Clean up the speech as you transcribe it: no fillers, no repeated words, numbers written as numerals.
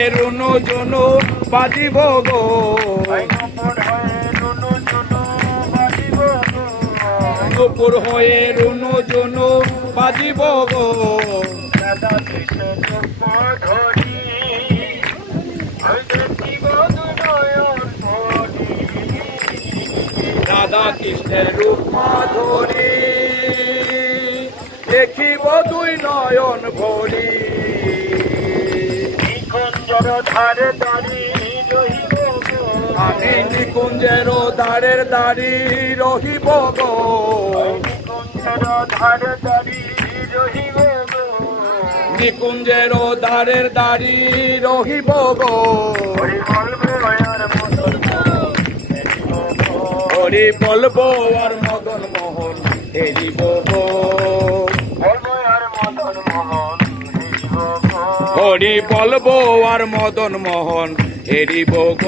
রুনু জুনু বাজিব গো নুপুর হয়ে রুনু জুনু বাজিব গো রাধা কৃষ্ণের রূপ মাধুরী দেখিব দুই নয়ন ভরি ধারে দাঁড়ি রহিব আমি নিকুঞ্জের ধারের দাঁড়ি রহিব গো ধারে দাঁড়ি রহিব নিকুঞ্জের ধারের দাঁড়ি রহিব গো হরি বলবো আর মদন মোহন হেরিব গো হরি বলবো আর মদন মোহন হেরিব গো।